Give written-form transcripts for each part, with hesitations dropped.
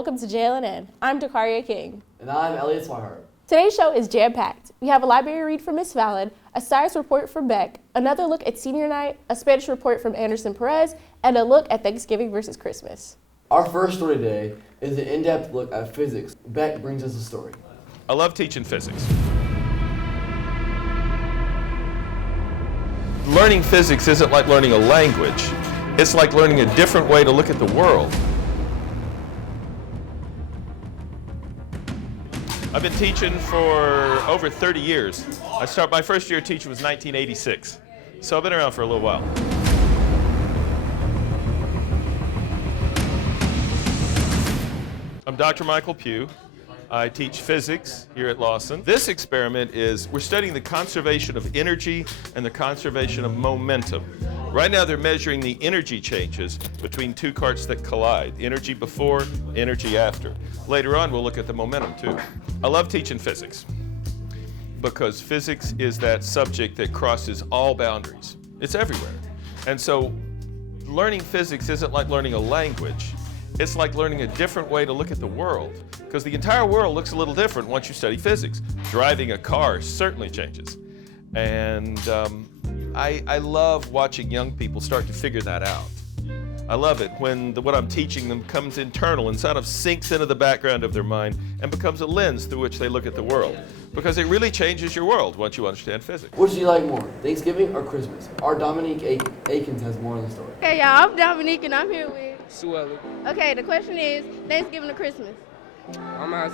welcome to JLNN. I'm Dakaria King. And I'm Elliot Swihart. Today's show is jam-packed. We have a library read from Miss Valid, a science report from Beck, another look at senior night, a Spanish report from Anderson Perez, and a look at Thanksgiving versus Christmas. Our first story today is an in-depth look at physics. Beck brings us a story. I love teaching physics. Learning physics isn't like learning a language. It's like learning a different way to look at the world. I've been teaching for over 30 years. My first year teaching was 1986. So I've been around for a little while. I'm Dr. Michael Pugh. I teach physics here at Lawson. This experiment is, we're studying the conservation of energy and the conservation of momentum. Right now they're measuring the energy changes between two carts that collide. Energy before, energy after. Later on we'll look at the momentum too. I love teaching physics because physics is that subject that crosses all boundaries. It's everywhere. And so learning physics isn't like learning a language. It's like learning a different way to look at the world, because the entire world looks a little different once you study physics. Driving a car certainly changes. And I love watching young people start to figure that out. I love it when what I'm teaching them comes internal and sort of sinks into the background of their mind and becomes a lens through which they look at the world. Because it really changes your world once you understand physics. Which do you like more, Thanksgiving or Christmas? Our Dominique Akins has more on the story. Hey y'all, I'm Dominique and I'm here with Suella. Okay, the question is Thanksgiving or Christmas? I'm gonna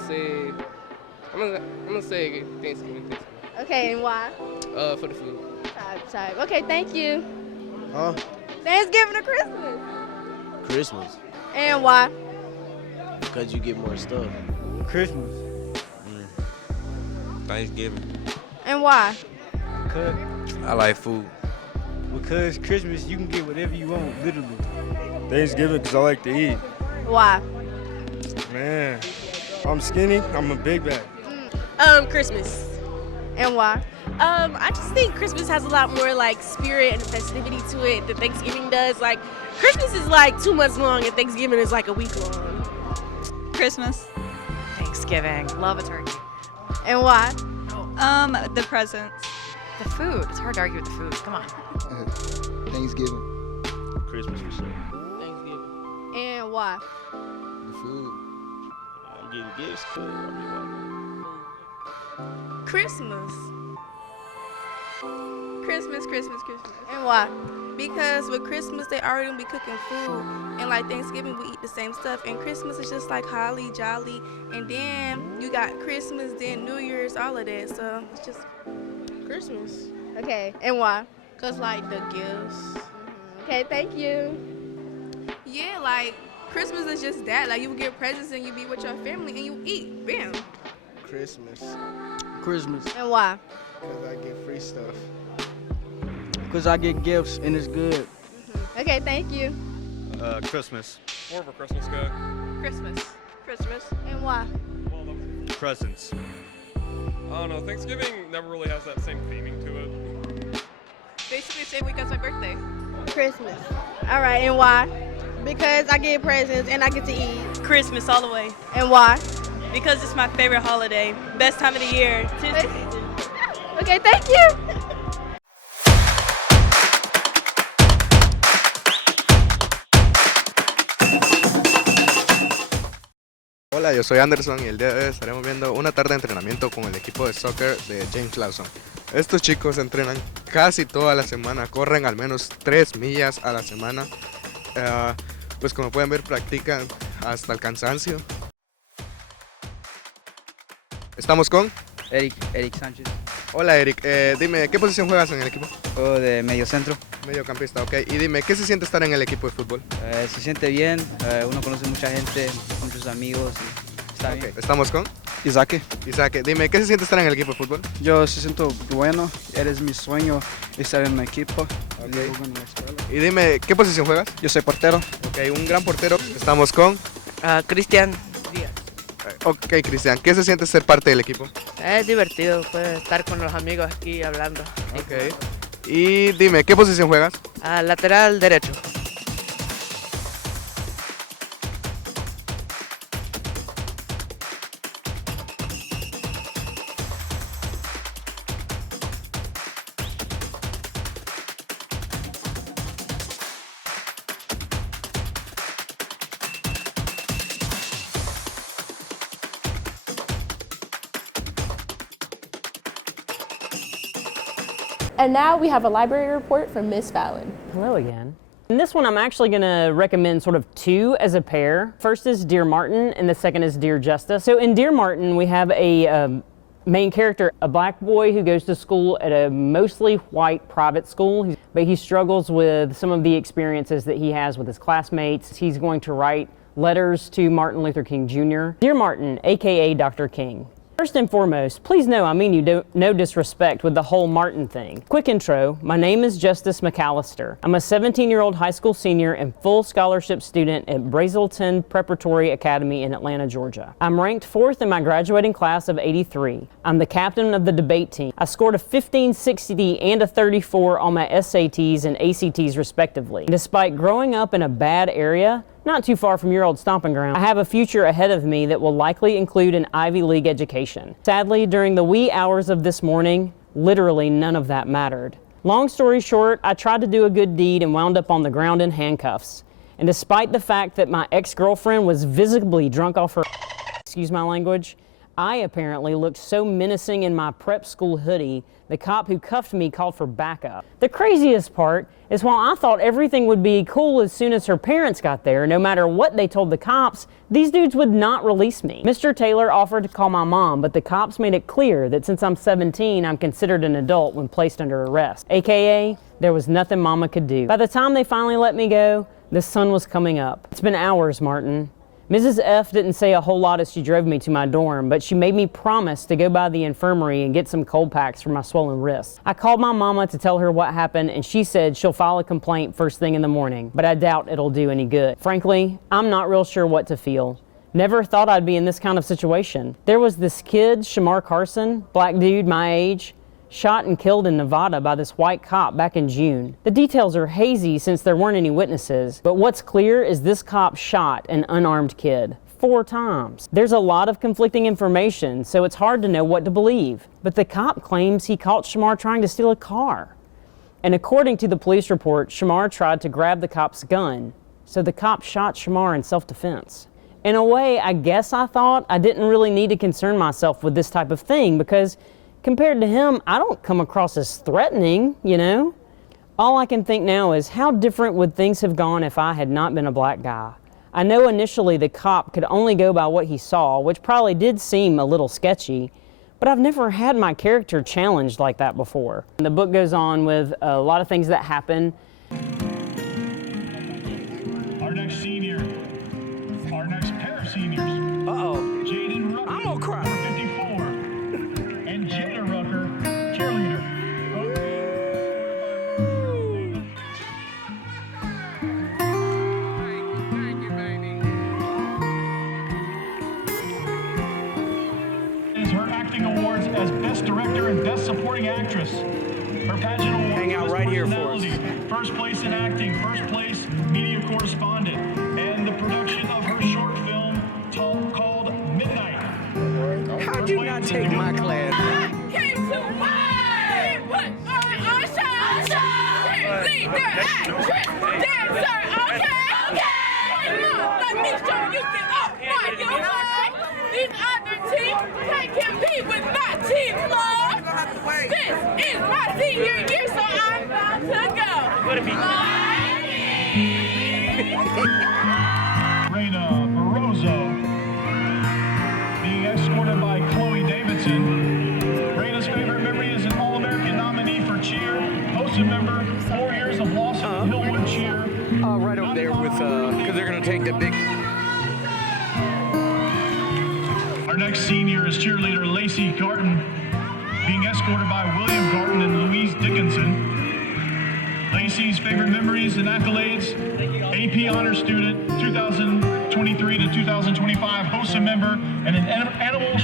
say Thanksgiving. Okay, and why? For the food. Type. Okay, thank you. Huh? Thanksgiving or Christmas? Christmas. And why? Because you get more stuff. Christmas. Thanksgiving. And why? I like food. Because Christmas, you can get whatever you want, literally. Thanksgiving, because I like to eat. Why? Man, I'm skinny, I'm a big bag. Christmas. And why? I just think Christmas has a lot more like spirit and festivity to it than Thanksgiving does. Like Christmas is like 2 months long and Thanksgiving is like a week long. Christmas. Thanksgiving. Love a turkey. And why? The presents. The food. It's hard to argue with the food. Come on. Thanksgiving. Christmas for sure. Thanksgiving. And why? The food. I'm getting gifts. Christmas. Christmas. And why? Because with Christmas, they already gonna be cooking food. And like Thanksgiving, we eat the same stuff. And Christmas is just like holly, jolly. And then you got Christmas, then New Year's, all of that. So it's just Christmas. Okay, and why? Cause like the gifts. Okay, thank you. Yeah, like Christmas is just that. Like you get presents and you be with your family and you eat. Bam. Christmas. And why? Because I get free stuff. Because I get gifts and it's good. Okay, thank you. Christmas. More of a Christmas guy. Christmas. And why? Presents. I don't know, Thanksgiving never really has that same theming to it. Basically the same week as my birthday. Christmas. All right, and why? Because I get presents and I get to eat. Christmas all the way. And why? Because it's my favorite holiday. Best time of the year. Okay, thank you. Hola, yo soy Anderson y el día de hoy estaremos viendo una tarde de entrenamiento con el equipo de soccer de James Lawson. Estos chicos entrenan casi toda la semana, corren al menos 3 millas a la semana. Pues como pueden ver, practican hasta el cansancio. Estamos con Eric Sánchez. Hola Eric, dime, ¿qué posición juegas en el equipo? Juego de medio centro. Mediocampista, ok. Y dime, ¿qué se siente estar en el equipo de fútbol? Se siente bien, uno conoce mucha gente, muchos amigos. Y está bien. Estamos con Isaac. Isaac, dime, ¿qué se siente estar en el equipo de fútbol? Yo se siento bueno, eres mi sueño estar en un equipo. Okay. Y dime, ¿qué posición juegas? Yo soy portero. Ok, un gran portero. Estamos con Cristian Díaz. Ok, Cristian, ¿qué se siente ser parte del equipo? Es divertido, pues, estar con los amigos aquí hablando. Ok. Y dime, ¿qué posición juegas? Lateral derecho. And now we have a library report from Miss Fallon. Hello again. In this one, I'm actually going to recommend sort of two as a pair. First is Dear Martin, and the second is Dear Justice. So in Dear Martin, we have a main character, a black boy who goes to school at a mostly white private school, but he struggles with some of the experiences that he has with his classmates. He's going to write letters to Martin Luther King Jr. Dear Martin, aka Dr. King. First and foremost, please know I mean you no disrespect with the whole Martin thing. Quick intro, my name is Justice McAllister. I'm a 17-year-old high school senior and full scholarship student at Brazelton Preparatory Academy in Atlanta, Georgia. I'm ranked 4th in my graduating class of 83. I'm the captain of the debate team. I scored a 1560 and a 34 on my SATs and ACTs respectively. Despite growing up in a bad area, not too far from your old stomping ground, I have a future ahead of me that will likely include an Ivy League education. Sadly, during the wee hours of this morning, literally none of that mattered. Long story short, I tried to do a good deed and wound up on the ground in handcuffs. And despite the fact that my ex-girlfriend was visibly drunk off her, excuse my language, I apparently looked so menacing in my prep school hoodie, the cop who cuffed me called for backup. The craziest part is while I thought everything would be cool as soon as her parents got there, no matter what they told the cops, these dudes would not release me. Mr. Taylor offered to call my mom, but the cops made it clear that since I'm 17, I'm considered an adult when placed under arrest. AKA, there was nothing mama could do. By the time they finally let me go, the sun was coming up. It's been hours, Martin. Mrs. F didn't say a whole lot as she drove me to my dorm, but she made me promise to go by the infirmary and get some cold packs for my swollen wrists. I called my mama to tell her what happened, and she said she'll file a complaint first thing in the morning, but I doubt it'll do any good. Frankly, I'm not real sure what to feel. Never thought I'd be in this kind of situation. There was this kid, Shamar Carson, black dude my age, shot and killed in Nevada by this white cop back in June. The details are hazy since there weren't any witnesses, but what's clear is this cop shot an unarmed kid 4 times. There's a lot of conflicting information, so it's hard to know what to believe. But the cop claims he caught Shamar trying to steal a car. And according to the police report, Shamar tried to grab the cop's gun, so the cop shot Shamar in self-defense. In a way, I guess I thought I didn't really need to concern myself with this type of thing because compared to him, I don't come across as threatening, you know? All I can think now is how different would things have gone if I had not been a black guy? I know initially the cop could only go by what he saw, which probably did seem a little sketchy, but I've never had my character challenged like that before. And the book goes on with a lot of things that happen. Our next senior, our next pair of seniors. Uh-oh. Jaden Rucker. I'm gonna cry. 54. And Jada Rucker, cheerleader. Is her acting awards as Best Director and Best Supporting Actress. Her pageant award. Hang out right here for us. First place in acting, first place media correspondent, and the production of her short film called Midnight. How'd you not take my class? Came to my put on shine, lead their actress, dancer, okay? Let me show you get up my your way. These other teams can't compete with my team, love. This is my senior year, so I'm about to go. Reyna Barroso being escorted by Chloe Davidson. Reyna's favorite memory is an All-American nominee for cheer, hosted member, 4 years of Lawson Hillwood cheer. Right over there with, because they're going to take the big... Our next senior is cheerleader Lacey Garton, being escorted by William Garton and Louise Dickinson. Lacey's favorite memories and accolades, AP Honor Student, 2023 to 2025, hosted member, and an animal...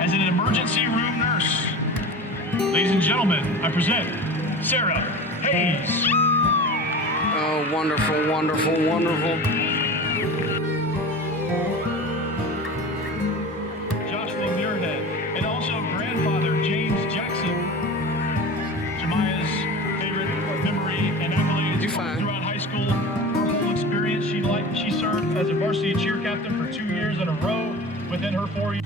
As an emergency room nurse. Ladies and gentlemen, I present Sarah Hayes. Oh, wonderful, wonderful, wonderful. Joshua Muirhead, and also grandfather James Jackson. Jemiah's favorite memory and accolades throughout high school. Her whole experience, she liked highlight, she served as a varsity cheer captain for 2 years in a row within her 4 years.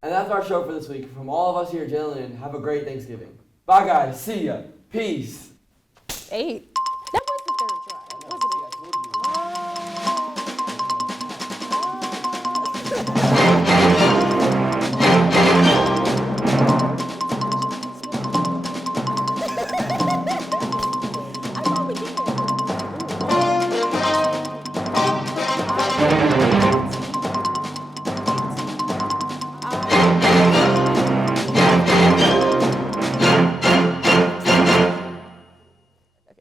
And that's our show for this week. From all of us here at Jalen, have a great Thanksgiving. Bye, guys. See ya. Peace. 8. That was the third try, wasn't it? Oh.